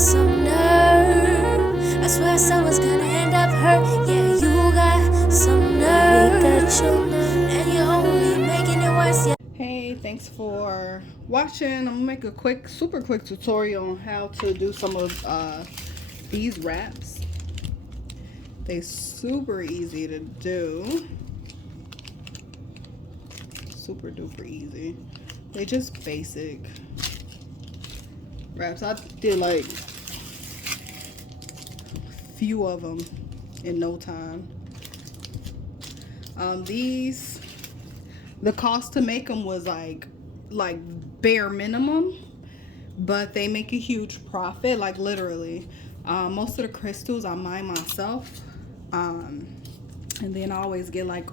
some nerve. I swear someone's gonna end up hurt. Yeah, you got some nerve. You got your nerve, and you're only making it worse. Yeah. Hey, thanks for watching. I'm gonna make a quick, super quick tutorial on how to do some of these wraps. They're super easy to do. Super duper easy. They just basic wraps. I did like few of them in no time. These, the cost to make them was like bare minimum, but they make a huge profit, like literally. Most of the crystals I mine myself, and then I always get like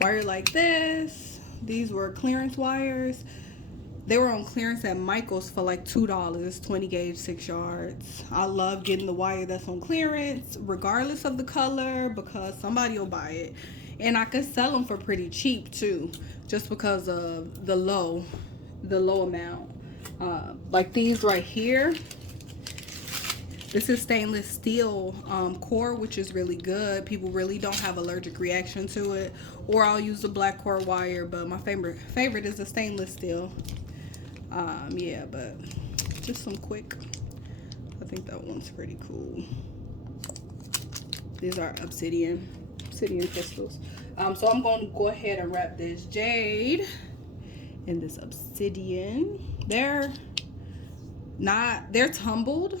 wire like this. These were clearance wires. They were on clearance at Michael's for like $2, 20 gauge, 6 yards. I love getting the wire that's on clearance, regardless of the color, because somebody will buy it. And I could sell them for pretty cheap too, just because of the low amount. Like these right here. This is stainless steel core, which is really good. People really don't have allergic reaction to it. Or I'll use the black core wire, but my favorite is the stainless steel. Yeah, but just some quick. I think that one's pretty cool. These are obsidian crystals. So I'm going to go ahead and wrap this jade in this obsidian. They're tumbled,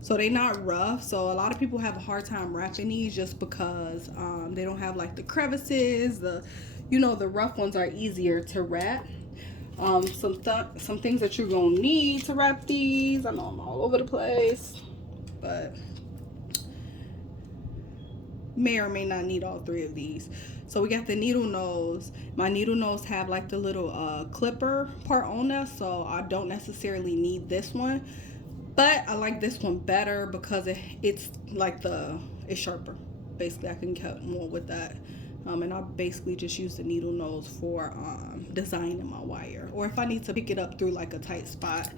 so they're not rough. So a lot of people have a hard time wrapping these just because they don't have like the crevices. The rough ones are easier to wrap. Some things that you're gonna need to wrap these. I know I'm all over the place, but may or may not need all 3 of these. So we got the needle nose. My needle nose have like the little clipper part on there, so I don't necessarily need this one, but I like this one better because it's like it's sharper. Basically I can cut more with that. And I basically just use the needle nose for designing my wire, or if I need to pick it up through like a tight spot.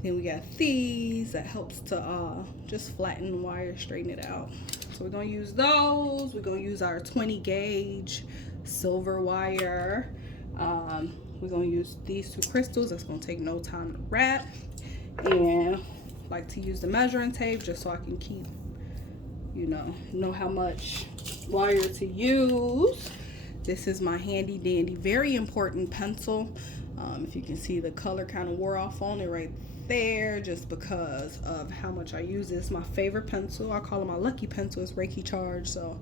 Then we got these that helps to just flatten the wire, straighten it out. So we're gonna use those. We're gonna use our 20 gauge silver wire. We're gonna use these 2 crystals. That's gonna take no time to wrap. And I like to use the measuring tape just so I can keep, know how much wire to use. This is my handy dandy, very important pencil. If you can see, the color kind of wore off on it right there just because of how much I use this. My favorite pencil. I call it my lucky pencil. It's Reiki charged, so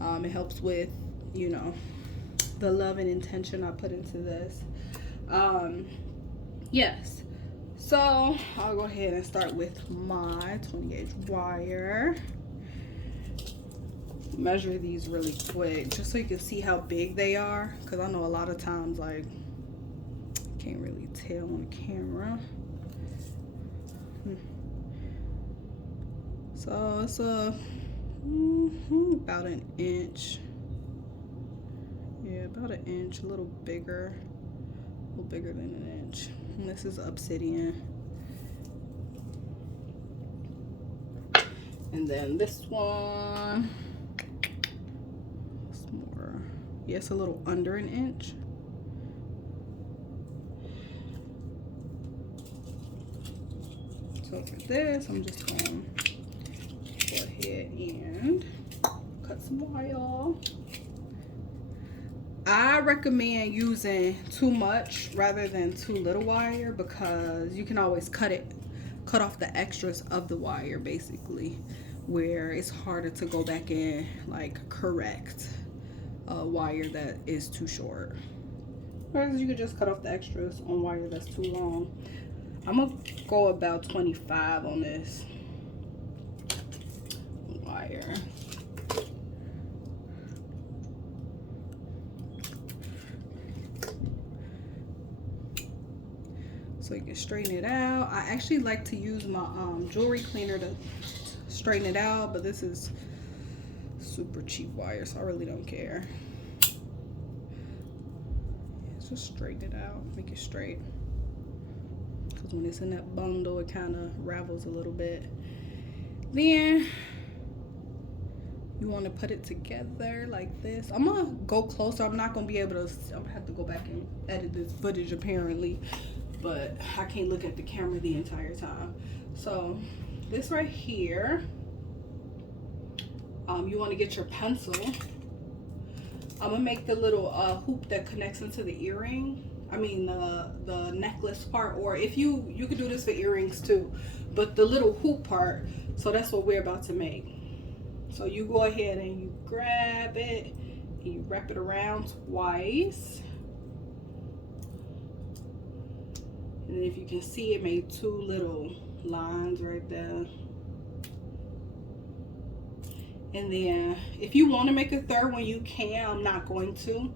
it helps with the love and intention I put into this. Yes, so I'll go ahead and start with my 20 gauge wire. Measure these really quick just so you can see how big they are, because I know a lot of times like can't really tell on camera. So it's about an inch. Yeah, about an inch, a little bigger than an inch. And this is obsidian. And then this one, it's more, yeah, it's a little under an inch. So for this, I'm just going to go ahead and cut some wire. I recommend using too much rather than too little wire, because you can always cut off the extras of the wire, basically, where it's harder to go back and like correct a wire that is too short. Whereas you could just cut off the extras on wire that's too long. I'm gonna go about 25 on this wire. So you can straighten it out. I actually like to use my jewelry cleaner to straighten it out, but this is super cheap wire, so I really don't care. Just straighten it out, make it straight. because when it's in that bundle, it kind of ravels a little bit. Then you want to put it together like this. I'm gonna go closer. I'm not gonna be able to, I'm gonna have to go back and edit this footage apparently, but I can't look at the camera the entire time. So this right here, you want to get your pencil. I'm gonna make the little hoop that connects into the earring. I mean the necklace part, or if you could do this for earrings too, but the little hoop part. So that's what we're about to make. So you go ahead and you grab it and you wrap it around twice. And then if you can see, it made two little lines right there. And then if you want to make a third one, you can. I'm not going to.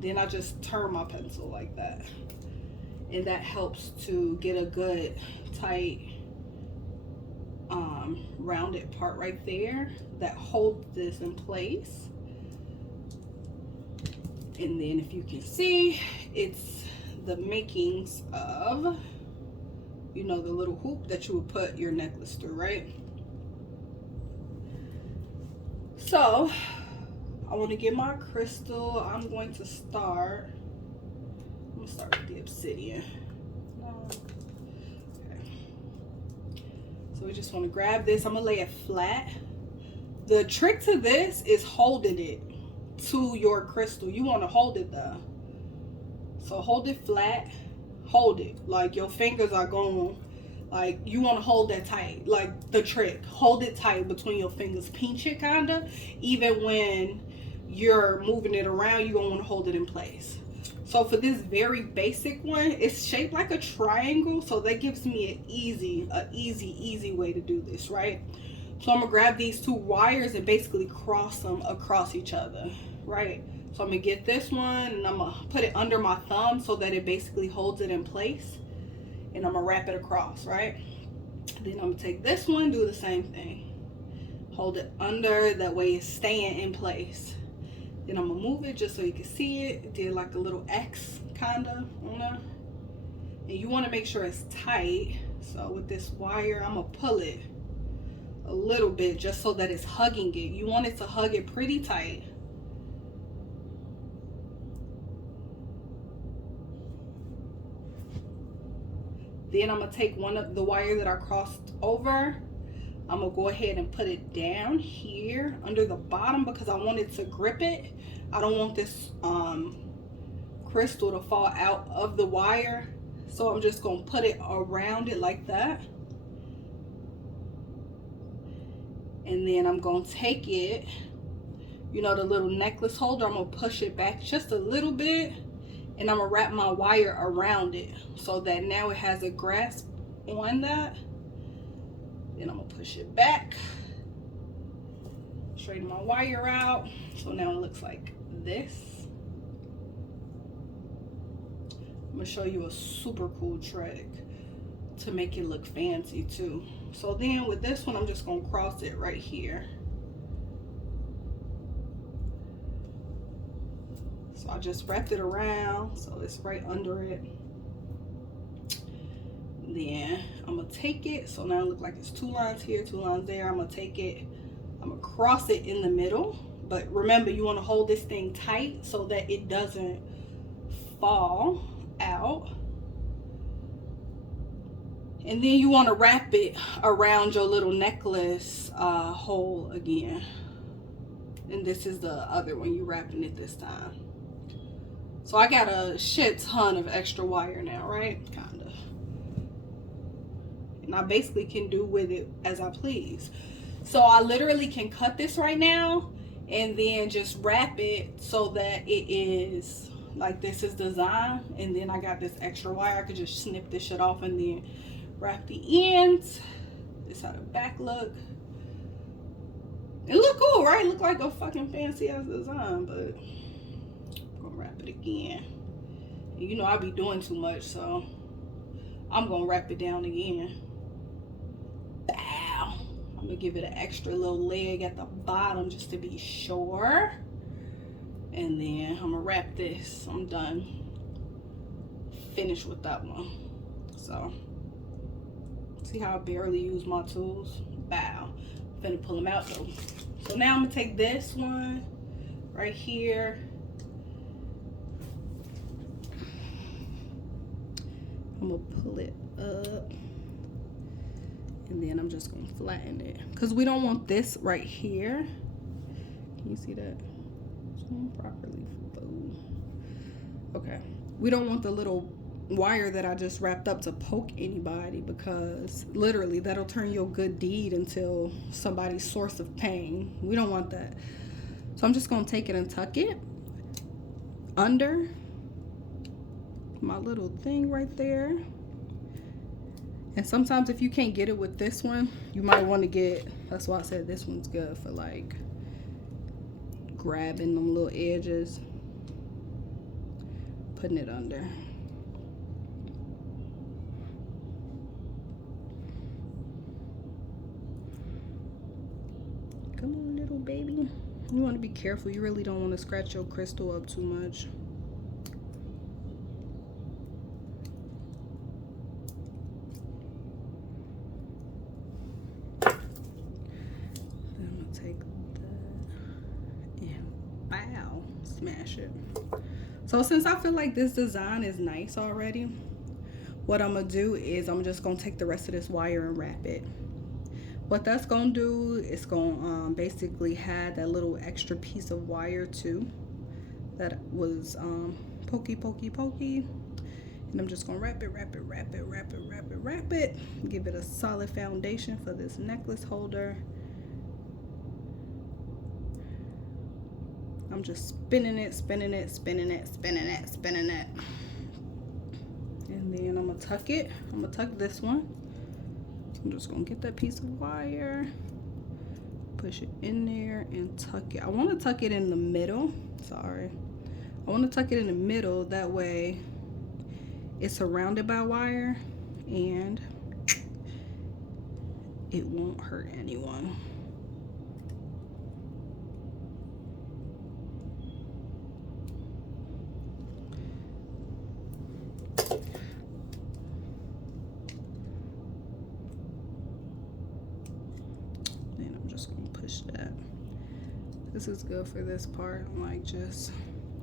Then I just turn my pencil like that. And that helps to get a good tight rounded part right there that holds this in place. And then if you can see, it's the makings of, you know, the little hoop that you would put your necklace through, right? So I want to get my crystal. I'm going to start with the obsidian. So we just want to grab this. I'm gonna lay it flat. The trick to this is holding it to your crystal. You want to hold it though. So hold it flat. Hold it like your fingers are going. Like you want to hold that tight. Like the trick. Hold it tight between your fingers. Pinch it kinda. Even when you're moving it around, you're gonna want to hold it in place. So for this very basic one, it's shaped like a triangle, so that gives me an easy way to do this, right? So I'm gonna grab these two wires and basically cross them across each other, right? So I'm gonna get this one and I'm gonna put it under my thumb so that it basically holds it in place, and I'm gonna wrap it across, right? Then I'm gonna take this one, do the same thing, hold it under, that way it's staying in place. Then I'm gonna move it just so you can see it. It did like a little X kinda on there. And you wanna make sure it's tight. So with this wire, I'm gonna pull it a little bit just so that it's hugging it. You want it to hug it pretty tight. Then I'm gonna take one of the wire that I crossed over. I'm gonna go ahead and put it down here under the bottom because I want it to grip it. I don't want this crystal to fall out of the wire. So I'm just gonna put it around it like that. And then I'm gonna take it, you know, the little necklace holder, I'm gonna push it back just a little bit, and I'm gonna wrap my wire around it so that now it has a grasp on that. Then I'm gonna push it back, straighten my wire out, so now it looks like this. I'm gonna show you a super cool trick to make it look fancy too. So then with this one, I'm just gonna cross it right here. So I just wrapped it around so it's right under it. Then I'm gonna take it, so now it looks like it's two lines here, two lines there. I'm gonna take it, I'm gonna cross it in the middle, but remember you want to hold this thing tight so that it doesn't fall out. And then you want to wrap it around your little necklace hole again. And this is the other one, you're wrapping it this time. So I got a shit ton of extra wire now, right? Kinda. And I basically can do with it as I please. So I literally can cut this right now and then just wrap it so that it is like this is design. And then I got this extra wire. I could just snip this shit off and then wrap the ends. This is how the back look. It look cool, right? Look like a fucking fancy ass design, but I'm gonna wrap it again. And you know I be doing too much, so I'm gonna wrap it down again. Bow. I'm gonna give it an extra little leg at the bottom just to be sure. And then I'm gonna wrap this. I'm done. Finish with that one. So see how I barely use my tools? Bow. I'm finna pull them out though. So now I'm gonna take this one right here. I'm gonna pull it up, and then I'm just gonna flatten it because we don't want this right here. Can you see that? It's going properly. Okay. We don't want the little wire that I just wrapped up to poke anybody, because literally that'll turn your good deed into somebody's source of pain. We don't want that. So I'm just gonna take it and tuck it under my little thing right there. And sometimes if you can't get it with this one, you might want to get, that's why I said this one's good for like grabbing them little edges, putting it under. Come on, little baby. You want to be careful. You really don't want to scratch your crystal up too much. Smash it. So since I feel like this design is nice already, what I'm gonna do is I'm just gonna take the rest of this wire and wrap it. What that's gonna do is gonna basically have that little extra piece of wire too that was pokey, and I'm just gonna wrap it, give it a solid foundation for this necklace holder. I'm just spinning it. And then I'm gonna tuck it. I'm gonna tuck this one. I'm just gonna get that piece of wire, push it in there and tuck it. I wanna tuck it in the middle. Sorry. I wanna tuck it in the middle. That way it's surrounded by wire and it won't hurt anyone. This is good for this part. I'm like just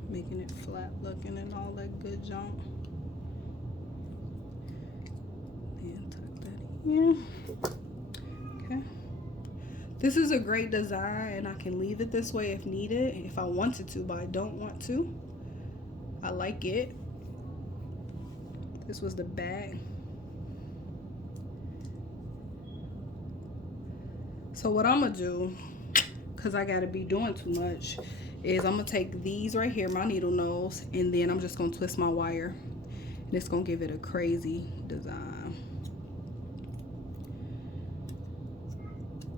making it flat looking and all that good junk. And tuck that in. Okay. This is a great design and I can leave it this way if needed, if I wanted to, but I don't want to. I like it. This was the back. So what I'm gonna do, because I gotta be doing too much, is I'm gonna take these right here, my needle nose, and then I'm just gonna twist my wire and it's gonna give it a crazy design.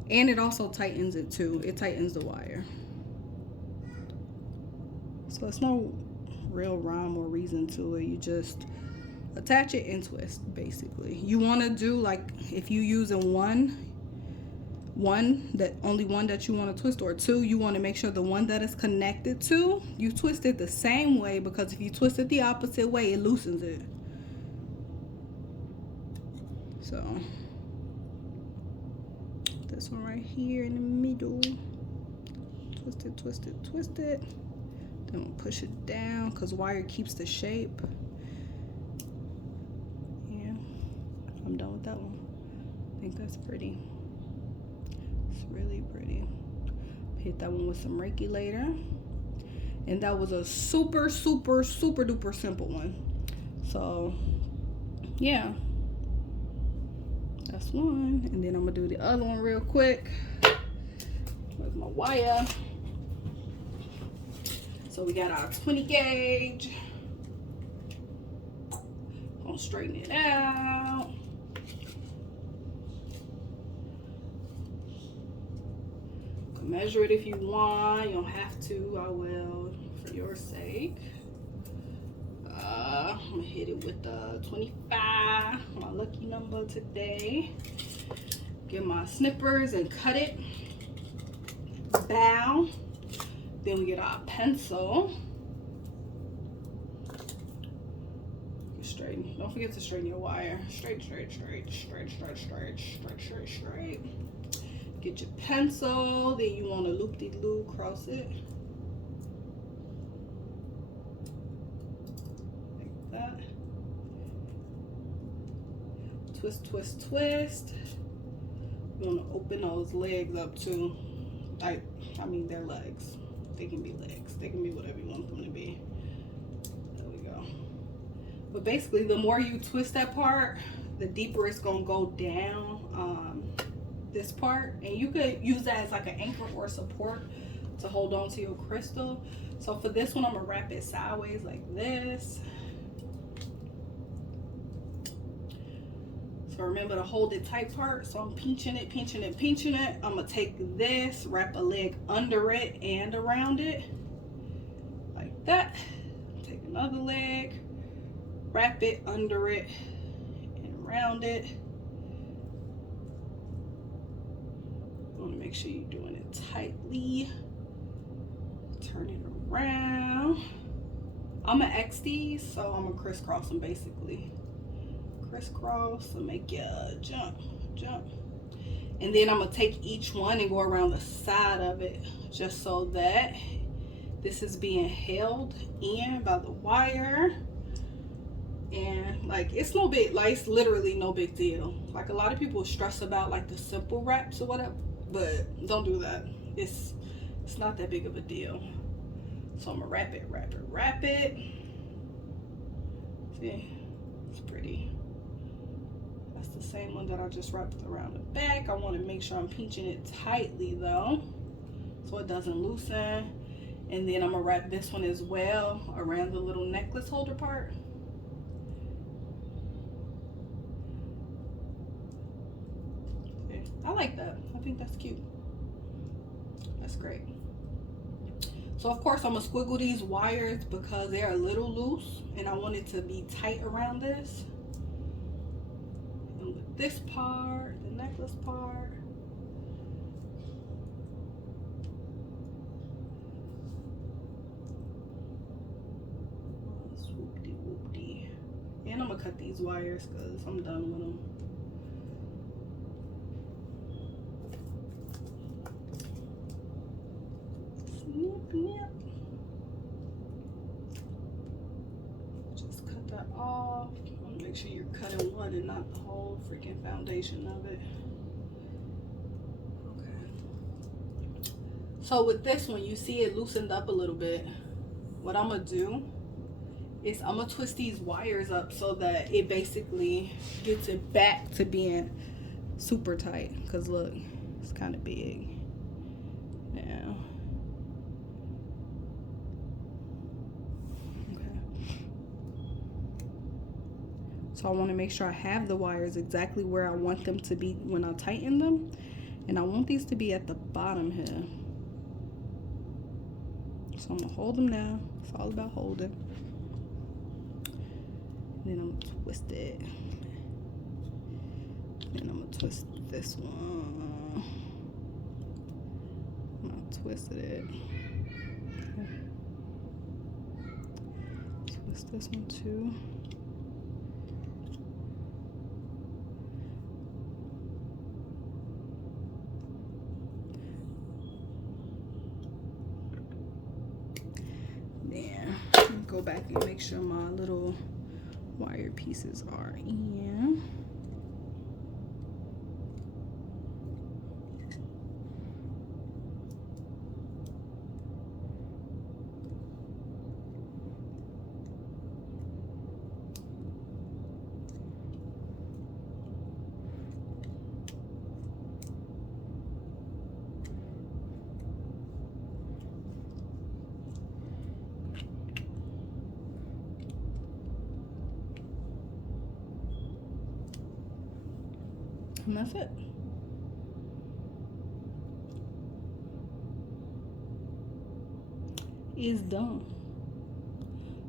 And it also tightens it too. It tightens the wire. So it's no real rhyme or reason to it. You just attach it and twist, basically. You want to do, like, if you using one that you want to twist, or two, you want to make sure the one that is connected to, you twist it the same way, because if you twist it the opposite way, it loosens it. So this one right here in the middle, twist it, then we'll push it down because wire keeps the shape. Yeah, I'm done with that one. I think that's pretty. It's really pretty. Hit that one with some Reiki later. And that was a super duper simple one. So yeah, that's one. And then I'm gonna do the other one real quick. Where's my wire? So we got our 20 gauge. Gonna straighten it out. You can measure it if you want. You don't have to. I will for your sake. I'm gonna hit it with the 25, my lucky number today. Get my snippers and cut it. Bow. Then we get our pencil. Straighten straighten. Don't forget to straighten your wire. Straight. Get your pencil. Then you want to loop-de-loop, cross it. Like that. Twist. You want to open those legs up too. I mean, they're legs. They can be legs. They can be whatever you want them to be. There we go. But basically, the more you twist that part, the deeper it's gonna go down this part. And you could use that as like an anchor or support to hold on to your crystal. So for this one, I'm gonna wrap it sideways like this. So remember to hold it tight part. So I'm pinching it. I'm gonna take this, wrap a leg under it and around it. Like that. Take another leg, wrap it under it and around it. You wanna make sure you're doing it tightly. Turn it around. I'm gonna X these, so I'm gonna crisscross them basically. Crisscross and make you jump. And then I'm gonna take each one and go around the side of it, just so that this is being held in by the wire. And like, it's no big, like, it's literally no big deal. Like, a lot of people stress about like the simple wraps or whatever, but don't do that. It's not that big of a deal. So I'm gonna wrap it. See, it's pretty. That's the same one that I just wrapped around the back. I want to make sure I'm pinching it tightly though, so it doesn't loosen. And then I'm gonna wrap this one as well around the little necklace holder part. Okay. I like that. I think that's cute. That's great. So of course I'm gonna squiggle these wires because they're a little loose and I want it to be tight around this. And with this part, the necklace part, swoop-de-whoop-de. And I'm gonna cut these wires because I'm done with them. Just cut that off. Make sure you're cutting one and not the whole freaking foundation of it. Okay. So with this one, you see it loosened up a little bit. What I'm gonna do is I'm gonna twist these wires up so that it basically gets it back to being super tight. Cause look, it's kind of big now. So I want to make sure I have the wires exactly where I want them to be when I tighten them. And I want these to be at the bottom here. So I'm going to hold them now. It's all about holding. And then I'm going to twist it. Then I'm going to twist this one. I twisted it. Okay. Twist this one too. Go back and make sure my little wire pieces are in. And that's it. It's done.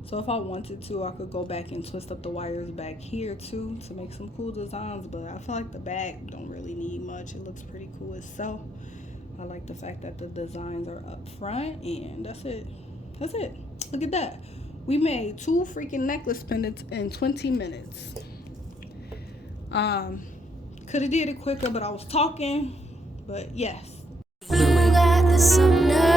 So if I wanted to, I could go back and twist up the wires back here too to make some cool designs, but I feel like the back don't really need much. It looks pretty cool itself. I like the fact that the designs are up front, and that's it. That's it. Look at that. We made 2 freaking necklace pendants in 20 minutes. Could have did it quicker, but I was talking. But yes. You got some nerve.